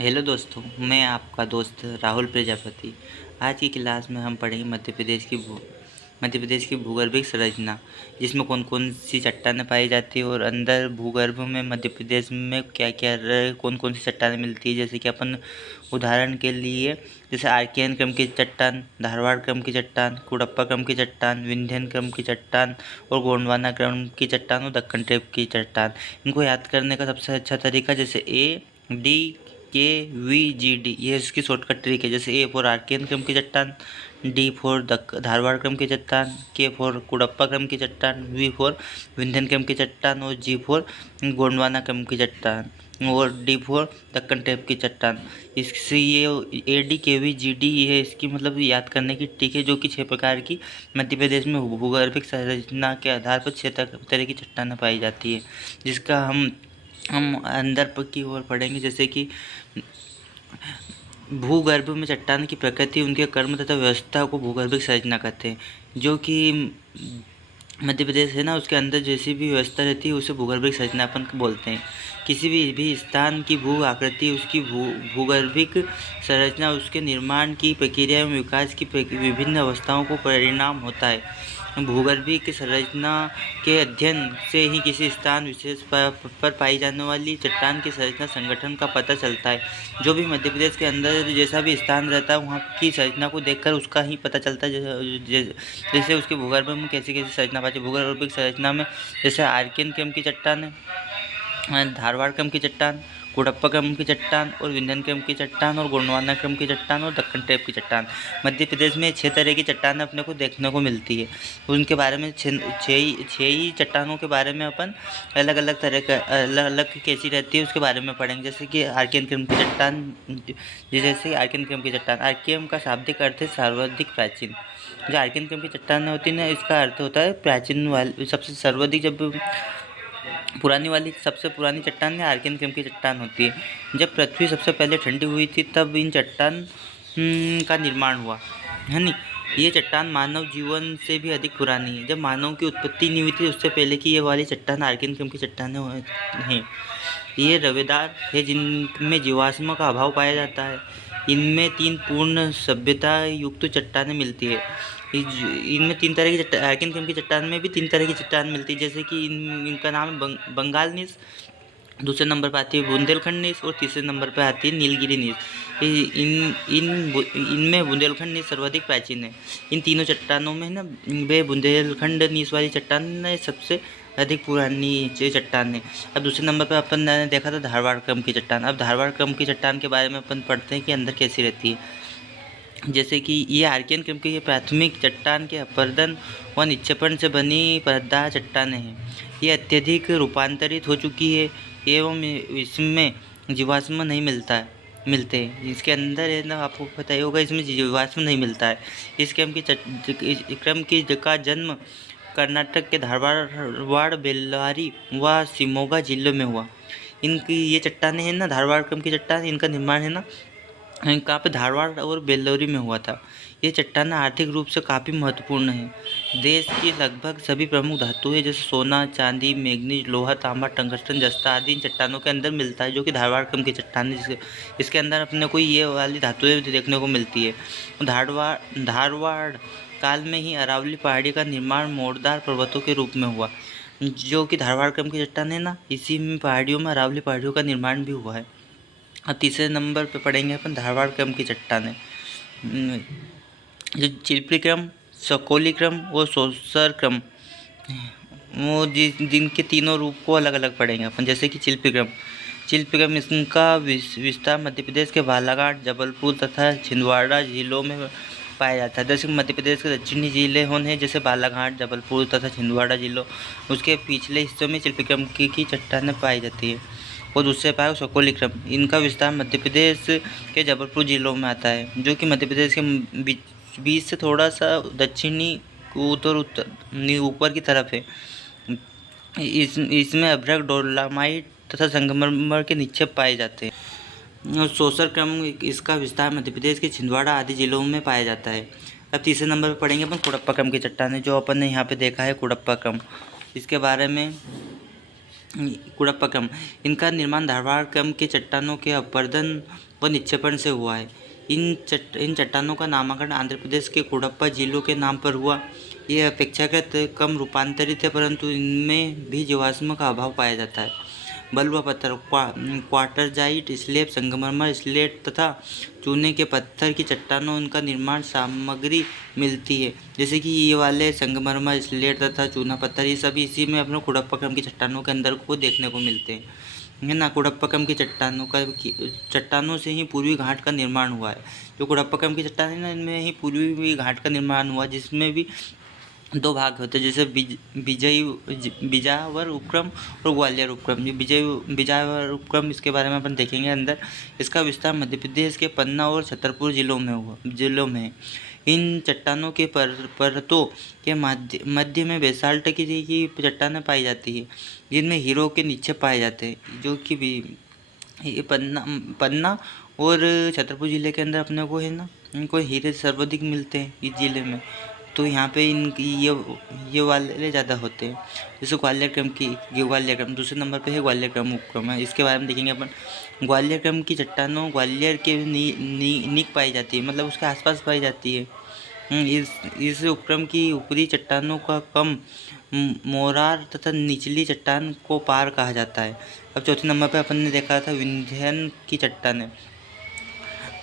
Hello दोस्तों, मैं आपका दोस्त राहुल प्रजापति। आज की क्लास में हम पढ़ेंगे मध्य प्रदेश की भूगर्भिक संरचना, जिसमें कौन कौन सी चट्टानें पाई जाती है और अंदर भूगर्भ में मध्य प्रदेश में क्या क्या कौन कौन सी चट्टानें मिलती है। जैसे कि अपन उदाहरण के लिए जैसे आर्कियन क्रम की चट्टान, धारवाड़ क्रम की चट्टान, कुडप्पा क्रम की चट्टान, विंध्यन क्रम की चट्टान और गोंडवाना क्रम की चट्टान और दक्कन टाइप की चट्टान। इनको याद करने का सबसे अच्छा तरीका जैसे ADKVGD, ये इसकी शॉर्टकट ट्रिक है। जैसे A फॉर आर्कियन क्रम की चट्टान, D फॉर धारवाड़ क्रम की चट्टान, K फॉर कुडप्पा क्रम की चट्टान, V फॉर विंध्यन क्रम की चट्टान और G फॉर गोंडवाना क्रम की चट्टान और D फॉर दक्कन टाइप की चट्टान। इससे ये ADKVGD ये इसकी मतलब याद करने की ट्रिक है, जो कि 6 प्रकार की मध्य प्रदेश में भूगर्भिक संरचना के आधार पर 6 तरह की चट्टानें पाई जाती है, जिसका हम अंदर की ओर पढ़ेंगे। जैसे कि भूगर्भ में चट्टान की प्रकृति, उनके कर्म तथा व्यवस्था को भूगर्भिक संरचना कहते हैं। जो कि मध्य प्रदेश है ना, उसके अंदर जैसी भी व्यवस्था रहती है उसे भूगर्भिक संरचना अपन बोलते हैं। किसी भी स्थान की भू आकृति, उसकी भूगर्भिक संरचना, उसके निर्माण की प्रक्रिया एवं विकास की विभिन्न अवस्थाओं को परिणाम होता है। भूगर्भिक संरचना के अध्ययन से ही किसी स्थान विशेष पर पाई जाने वाली चट्टान की संरचना संगठन का पता चलता है। जो भी मध्य प्रदेश के अंदर जैसा भी स्थान रहता है, वहाँ की संरचना को देखकर उसका ही पता चलता है जैसे उसके भूगर्भ में कैसी कैसी संरचना पाई। भूगर्भिक संरचना में जैसे आर्कियन क्रम की चट्टान है, धारवाड़ क्रम की चट्टान, कुडप्पा क्रम की चट्टान और विंध्यन क्रम की चट्टान और गोंडवाना क्रम की चट्टान और दक्कन टाइप की चट्टान। मध्य प्रदेश में 6 तरह की चट्टानें अपने को देखने को मिलती है। उनके बारे में छः ही चट्टानों के बारे में अपन अलग अलग तरह का अलग कैसी रहती है उसके बारे में पढ़ेंगे। जैसे कि आर्कियन क्रम की चट्टान, जैसे आर्कियन क्रम की चट्टान, आर्कियम का शाब्दिक अर्थ है सर्वाधिक प्राचीन। जो आर्कियन क्रम की चट्टान होती है ना, इसका अर्थ होता है प्राचीन वाली, सबसे सर्वाधिक। जब पुरानी वाली सबसे पुरानी चट्टान है आर्कियन क्रम की चट्टान होती है। जब पृथ्वी सबसे पहले ठंडी हुई थी तब इन चट्टान का निर्माण हुआ है नी। ये चट्टान मानव जीवन से भी अधिक पुरानी है। जब मानव की उत्पत्ति नहीं हुई थी उससे पहले की ये वाली चट्टान आर्कियन क्रम की चट्टानें हैं। ये रवेदार है, जिनमें जीवाश्म का अभाव पाया जाता है। इनमें 3 पूर्ण सभ्यता युक्त चट्टानें मिलती है। इनमें 3 तरह की आर्कियन क्रम की चट्टान में भी 3 तरह की चट्टान मिलती है। जैसे कि इनका नाम है बंगाल नीस, दूसरे नंबर पर आती है बुंदेलखंड नीस और तीसरे नंबर पर आती है नीलगिरी नीस। इनमें बुंदेलखंड नीस सर्वाधिक प्राचीन है। इन तीनों चट्टानों में ना, वे बुंदेलखंड नीस वाली चट्टान सबसे अधिक पुरानी चट्टान है। अब दूसरे नंबर पर अपन ने देखा था धारवाड़ क्रम की चट्टान। अब धारवाड़ क्रम की चट्टान के बारे में अपन पढ़ते हैं कि अंदर कैसी रहती है। जैसे कि ये आर्कियन क्रम की प्राथमिक चट्टान के अपरदन व निक्षेपण से बनी परतदार चट्टानें हैं। ये अत्यधिक रूपांतरित हो चुकी है एवं इसमें जीवाश्म नहीं मिलते हैं। इसके अंदर है ना, आपको पता ही होगा, इसमें जीवाश्म नहीं मिलता है। इस क्रम का जन्म कर्नाटक के धारवाड़, बेल्लारी व शिमोगा जिलों में हुआ। इनकी ये चट्टानें हैं ना, धारवाड़ क्रम की चट्टान, इनका निर्माण है ना कहाँ पे, धारवाड़ और बेल्लौरी में हुआ था। ये चट्टानें आर्थिक रूप से काफ़ी महत्वपूर्ण है। देश की लगभग सभी प्रमुख धातुएं जैसे सोना, चांदी, मैग्नीज, लोहा, तांबा, टंगस्टन, जस्ता आदि इन चट्टानों के अंदर मिलता है, जो कि धारवाड़ क्रम की चट्टान है। इसके अंदर अपने को ये वाली धातुएं देखने को मिलती है। धारवाड़ काल में ही अरावली पहाड़ी का निर्माण मोड़दार पर्वतों के रूप में हुआ। जो कि धारवाड़ क्रम की चट्टान है ना, इसी में पहाड़ियों में अरावली पहाड़ियों का निर्माण भी हुआ है। और तीसरे नंबर पे पढ़ेंगे अपन धारवाड़ क्रम की चट्टानें, जो चिल्पी क्रम, सकोली क्रम और सोसर क्रम, वो जिनके तीनों रूप को अलग अलग पढ़ेंगे अपन। जैसे कि चिल्पी क्रम इसका विस्तार मध्य प्रदेश के बालाघाट, जबलपुर तथा छिंदवाड़ा जिलों में पाया जाता है। जैसे मध्य प्रदेश के दक्षिणी जिले होने जैसे बालाघाट, जबलपुर तथा छिंदवाड़ा जिलों, उसके पिछले हिस्सों में चिल्पी क्रम की चट्टानें पाई जाती है। और दूसरे पाए सकोली क्रम, इनका विस्तार मध्य प्रदेश के जबलपुर जिलों में आता है, जो कि मध्य प्रदेश के बीच से थोड़ा सा दक्षिणी ऊपर की तरफ है। इसमें अभ्रक, डोलामाइट तथा संगमरमर के निक्षेप पाए जाते हैं। और सोसर क्रम, इसका विस्तार मध्य प्रदेश के छिंदवाड़ा आदि जिलों में पाया जाता है। अब तीसरे नंबर पर पढ़ेंगे अपन कुडप्पा क्रम की चट्टानें, जो अपन ने यहाँ पे देखा है कुडप्पा क्रम। इसके बारे में कुड़प्पा क्रम, इनका निर्माण धारवाड़ क्रम के चट्टानों के अपरदन व निक्षेपण से हुआ है। इन चट्टानों का नामकरण आंध्र प्रदेश के कुड़प्पा जिलों के नाम पर हुआ। ये अपेक्षाकृत कम रूपांतरित है, परंतु इनमें भी जीवाश्म का अभाव पाया जाता है। बलुआ पत्थर, क्वार्टरजाइट स्लेब, संगमरमर स्लेट तथा चूने के पत्थर की चट्टानों इनका निर्माण सामग्री मिलती है। जैसे कि ये वाले संगमरमर स्लेट तथा चूना पत्थर, ये सभी इसी में अपने कुड़प्पा क्रम की चट्टानों के अंदर को देखने को मिलते हैं, है ना। कुड़प्पा क्रम की चट्टानों से ही पूर्वी घाट का निर्माण हुआ है। जो कुड़प्पा क्रम की चट्टान है ना, इनमें ही पूर्वी घाट का निर्माण हुआ, जिसमें भी दो भाग होते हैं, जैसे बिजावर उपक्रम और ग्वालियर उपक्रम। ये बिजावर उपक्रम, इसके बारे में अपन देखेंगे अंदर। इसका विस्तार मध्य प्रदेश के पन्ना और छतरपुर जिलों में है। इन चट्टानों के परतों के मध्य में बेसाल्ट की चट्टानें पाई जाती है, जिनमें हीरो के निक्षेप पाए जाते हैं, जो कि ये पन्ना और छतरपुर ज़िले के अंदर अपने को है ना, इनको हीरे सर्वाधिक मिलते हैं इस ज़िले में। तो यहाँ पे इनकी ये वाले ज़्यादा होते हैं। जैसे ग्वालियर क्रम दूसरे नंबर पे है, ग्वालियर क्रम उपक्रम है। इसके बारे में देखेंगे अपन। ग्वालियर क्रम की चट्टानों ग्वालियर के नीक पाई जाती है, मतलब उसके आसपास पाई जाती है। इस उपक्रम की ऊपरी चट्टानों का कम मोरार तथा निचली चट्टान को पार कहा जाता है। अब चौथे नंबर पे अपन ने देखा था विंध्यन की चट्टानें।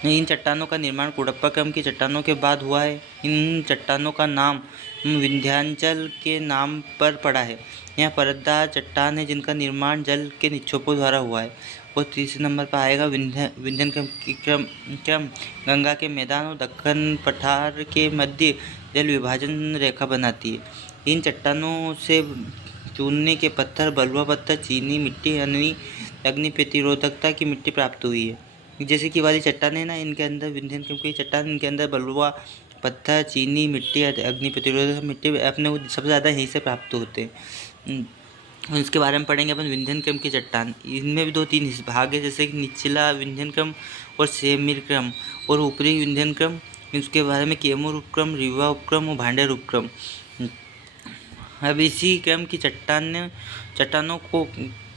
इन चट्टानों का निर्माण कुड़प्पा क्रम की चट्टानों के बाद हुआ है। इन चट्टानों का नाम विंध्याचल के नाम पर पड़ा है। यह परतदार चट्टान है, जिनका निर्माण जल के निक्षेपों द्वारा हुआ है। और तीसरे नंबर पर आएगा विंध्यन क्रम गंगा के मैदान और दक्कन पठार के मध्य जल विभाजन रेखा बनाती है। इन चट्टानों से चूने के पत्थर, बलुआ पत्थर, चीनी मिट्टी, अग्नि प्रतिरोधकता की मिट्टी प्राप्त हुई है। जैसे कि वाली चट्टान है ना, इनके अंदर विंध्यन क्रम की चट्टान, इनके अंदर बलुआ पत्थर, चीनी मिट्टी, अग्नि प्रतिरोधक मिट्टी अपने को सबसे ज़्यादा यहीं से प्राप्त होते हैं। इसके बारे में पढ़ेंगे अपन। विंध्यन क्रम की चट्टान, इनमें भी 2-3 भाग है, जैसे कि निचला विंध्यन क्रम और सेमीर क्रम और ऊपरी विंध्यन क्रम। इसके बारे में केमूर उपक्रम, रीवा उपक्रम और भांडेर उपक्रम। अब इसी क्रम की चट्टानों को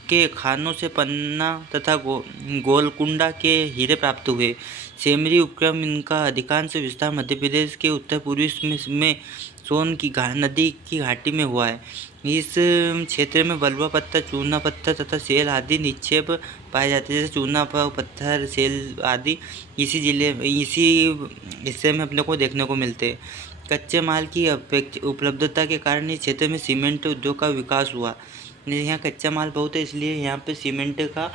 के खानों से पन्ना तथा गोलकुंडा के हीरे प्राप्त हुए। सेमरी उपक्रम, इनका अधिकांश विस्तार मध्य प्रदेश के उत्तर पूर्वी में सोन की नदी की घाटी में हुआ है। इस क्षेत्र में बलुआ पत्थर, चूना पत्थर तथा सेल आदि निक्षेप पाए जाते हैं। जैसे चूना पत्थर, सेल आदि इसी हिस्से में अपने को देखने को मिलते हैं। कच्चे माल की उपलब्धता के कारण इस क्षेत्र में सीमेंट उद्योग का विकास हुआ। यहाँ कच्चा माल बहुत है, इसलिए यहाँ पे सीमेंट का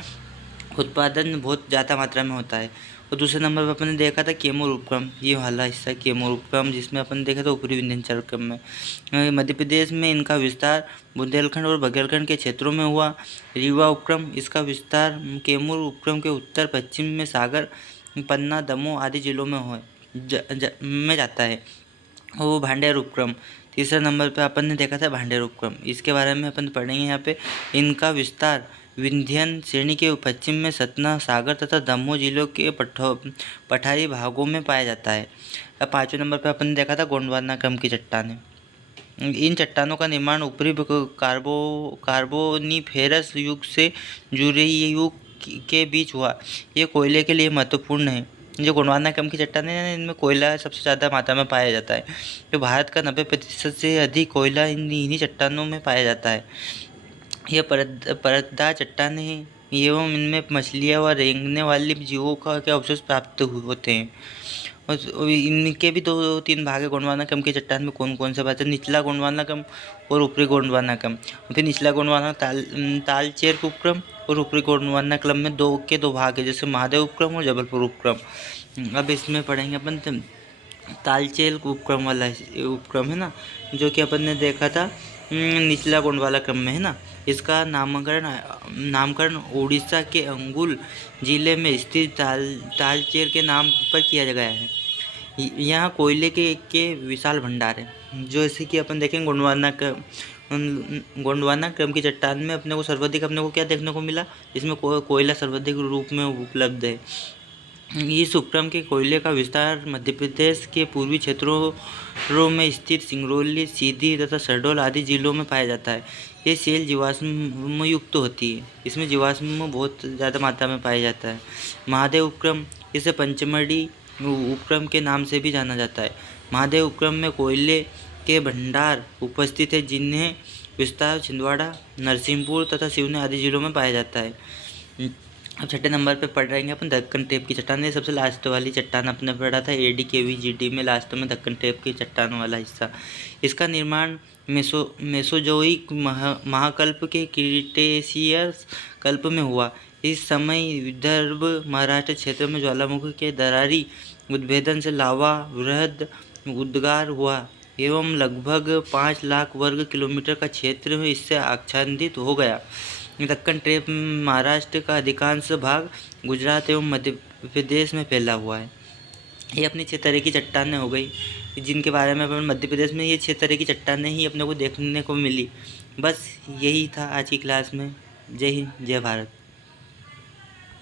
उत्पादन बहुत ज़्यादा मात्रा में होता है। और दूसरे नंबर पर अपन ने देखा था केमूर उपक्रम, ये वाला हिस्सा केमूर उपक्रम, जिसमें अपन देखा था ऊपरी विंध्याचल क्रम में। मध्य प्रदेश में इनका विस्तार बुंदेलखंड और बघेलखंड के क्षेत्रों में हुआ। रीवा उपक्रम, इसका विस्तार केमूर उपक्रम के उत्तर पश्चिम में सागर, पन्ना, दमोह आदि जिलों में में जाता है। वो भांडेर उपक्रम, तीसरे नंबर पे अपन ने देखा था भांडेर उपक्रम। इसके बारे में अपन पढ़ेंगे यहाँ पे। इनका विस्तार विंध्यन श्रेणी के पश्चिम में सतना, सागर तथा दमोह जिलों के पठारी भागों में पाया जाता है। अब पाँचवें नंबर पे अपन ने देखा था गोंडवाना क्रम की चट्टानें। इन चट्टानों का निर्माण ऊपरी कार्बोनिफेरस युग से जुरेई युग के बीच हुआ। ये कोयले के लिए महत्वपूर्ण है। जो गोंडवाना क्रम की चट्टानें हैं, इनमें कोयला सबसे ज़्यादा मात्रा में पाया जाता है। जो भारत का 90% से अधिक कोयला इन्हीं चट्टानों में पाया जाता है। यह परतदार चट्टानें हैं एवं इनमें मछलियाँ व रेंगने वाले जीवों के अवशेष प्राप्त होते हैं। और इनके भी 2-3 भाग है। गोंडवाना क्रम की चट्टान में कौन कौन से बात है? निचला गोंडवाना क्रम और ऊपरी गोंडवाना क्रम। फिर निचला गोंडवाना तालचेर उपक्रम और ऊपरी गोंडवाना क्रम में दो भाग है, जैसे महादेव उपक्रम और जबलपुर उपक्रम। अब इसमें पढ़ेंगे अपन तालचेर उपक्रम वाला उपक्रम है ना, जो कि अपन ने देखा था निचला गोंडवाना क्रम में है ना। इसका नामकरण उड़ीसा के अंगुल जिले में स्थित तालचेर के नाम पर किया गया है। यहाँ कोयले के विशाल भंडार है। जो ऐसे कि अपन देखेंगे गोंडवाना क्रम की चट्टान में अपने को सर्वाधिक क्या देखने को मिला? इसमें कोयला सर्वाधिक रूप में उपलब्ध है। इस उपक्रम के कोयले का विस्तार मध्य प्रदेश के पूर्वी क्षेत्रों में स्थित सिंगरौली, सीधी तथा शहडोल आदि जिलों में पाया जाता है। ये सेल जीवाश्म युक्त होती है। इसमें जीवाश्म बहुत ज़्यादा मात्रा में पाया जाता है। महादेव उपक्रम, इसे पंचमढ़ी उपक्रम के नाम से भी जाना जाता है। महादेव उपक्रम में कोयले के भंडार उपस्थित है, जिन्हें विस्तार छिंदवाड़ा, नरसिंहपुर तथा सिवनी आदि जिलों में पाया जाता है। अब छठे नंबर पे पढ़ रहेंगे अपन दक्कन टेप की चट्टान। ये सबसे लास्ट वाली चट्टान अपने पढ़ा था ADKVGD में, लास्ट में दक्कन टेप की चट्टान वाला हिस्सा। इसका निर्माण मेसोजोइक महाकल्प के क्रीटेशियस कल्प में हुआ। इस समय विदर्भ महाराष्ट्र क्षेत्र में ज्वालामुखी के दरारी उद्भेदन से लावा वृहद उद्गार हुआ एवं लगभग 5 लाख वर्ग किलोमीटर का क्षेत्र इससे आच्छादित हो गया। दक्कन टेप महाराष्ट्र का अधिकांश भाग गुजरात एवं मध्य प्रदेश में फैला हुआ है। ये अपनी 6 तरह की चट्टानें हो गई, जिनके बारे में अपन मध्य प्रदेश में ये 6 तरह की चट्टानें ही अपने को देखने को मिली। बस यही था आज की क्लास में। जय हिंद, जय भारत।